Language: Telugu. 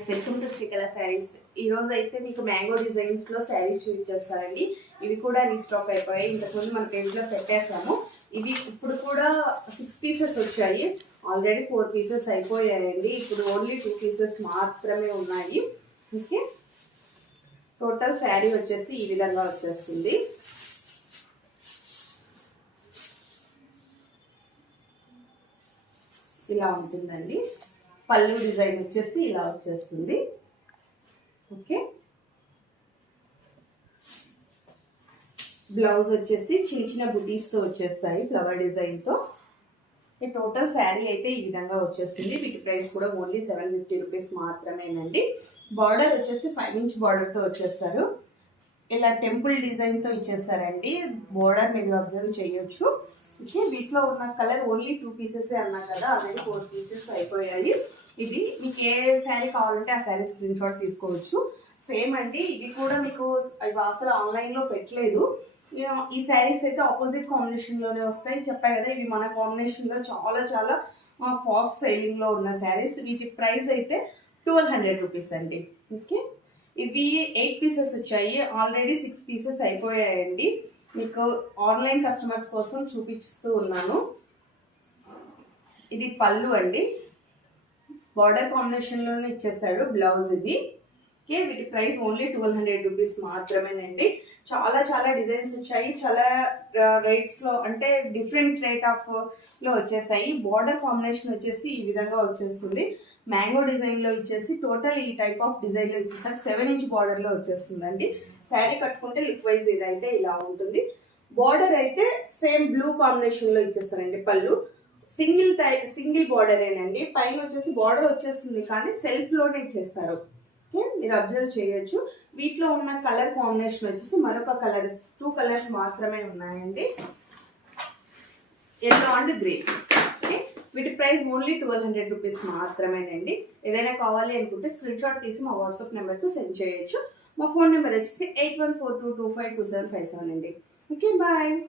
Guys, welcome to Srikala saris. ఈ రోజు అయితే మీకు మ్యాంగో డిజైన్స్ లో శారీస్ చూపించేస్తారండి. ఇవి కూడా రీస్టాక్ అయిపోయాయి. ఇంతకుముందు మన పేజ్ లో పెట్టేస్తాము. ఇవి ఇప్పుడు కూడా 6 పీసెస్ వచ్చాయి. ఆల్రెడీ 4 పీసెస్ అయిపోయాయండి. ఇప్పుడు ఓన్లీ 2 పీసెస్ మాత్రమే ఉన్నాయి. ఓకే, టోటల్ శారీ వచ్చేసి ఈ విధంగా వచ్చేస్తుంది. ఇలా ఉంటుందండి. పళ్ళు డిజైన్ వచ్చేసి ఇలా వచ్చేస్తుంది. ఓకే, బ్లౌజ్ వచ్చేసి చిన్న చిన్న బుటీస్తో వచ్చేస్తాయి ఫ్లవర్ డిజైన్తో. ఈ టోటల్ శారీ అయితే ఈ విధంగా వచ్చేస్తుంది. వీటి ప్రైస్ కూడా ఓన్లీ 750 రూపీస్ మాత్రమేనండి. బార్డర్ వచ్చేసి 5 ఇంచ్ బార్డర్తో వచ్చేస్తారు. ఇలా టెంపుల్ డిజైన్తో ఇచ్చేస్తారండి. బార్డర్ మీరు అబ్జర్వ్ చేయొచ్చు. ఓకే, వీటిలో ఉన్న కలర్ ఓన్లీ 2 పీసెస్ అన్నా కదా, ఆల్రెడీ 4 పీసెస్ అయిపోయాయి. ఇది మీకు ఏ శారీ కావాలంటే ఆ శారీ స్క్రీన్ షాట్ తీసుకోవచ్చు. సేమ్ అండి, ఇది కూడా మీకు అసలు ఆన్లైన్లో పెట్టలేదు. ఈ శారీస్ అయితే ఆపోజిట్ కాంబినేషన్లోనే వస్తాయి. చెప్పాయి కదా, ఇవి మన కాంబినేషన్లో చాలా చాలా ఫాస్ట్ సెల్లింగ్లో ఉన్న శారీస్. వీటి ప్రైస్ అయితే 1200 రూపీస్ అండి. ఓకే, ఇవి 8 పీసెస్ వచ్చాయి. ఆల్రెడీ 6 పీసెస్ అయిపోయాయండి. మీకు ఆన్లైన్ కస్టమర్స్ కోసం చూపిస్తూ ఉన్నాను. ఇది పళ్ళు అండి, బార్డర్ కాంబినేషన్లోనే ఇచ్చేసాడు బ్లౌజ్ ఇది. ఓకే, వీటి ప్రైస్ ఓన్లీ 1200 రూపీస్ మాత్రమేనండి. చాలా చాలా డిజైన్స్ వచ్చాయి. చాలా రేట్స్లో అంటే డిఫరెంట్ రేట్ లో వచ్చేసాయి. బార్డర్ కాంబినేషన్ వచ్చేసి ఈ విధంగా వచ్చేస్తుంది. మ్యాంగో డిజైన్లో ఇచ్చేసి టోటల్ ఈ టైప్ ఆఫ్ డిజైన్లో ఇచ్చేసారు. 7 ఇంచ్ బార్డర్లో వచ్చేస్తుందండి. శారీ కట్టుకుంటే లుక్ వైజ్ ఇదైతే ఇలా ఉంటుంది. బార్డర్ అయితే సేమ్ బ్లూ కాంబినేషన్లో ఇచ్చేస్తారండి. పళ్ళు సింగిల్ బార్డరేనండి. పైన వచ్చేసి బార్డర్ వచ్చేస్తుంది కానీ సెల్ఫ్లోనే ఇచ్చేస్తారు. ఓకే, మీరు అబ్జర్వ్ చేయొచ్చు. వీటిలో ఉన్న కలర్ కాంబినేషన్ వచ్చేసి మరొక కలర్, 2 కలర్స్ మాత్రమే ఉన్నాయండి, ఎల్లో అండ్ గ్రీన్. ఓకే, వీటి ప్రైస్ ఓన్లీ 1200 రూపీస్ మాత్రమేనండి. ఏదైనా కావాలి అనుకుంటే స్క్రీన్ షాట్ తీసి మా వాట్సాప్ నెంబర్కు సెండ్ చేయొచ్చు. మా ఫోన్ నెంబర్ వచ్చేసి 8142252757 అండి. Okay, bye.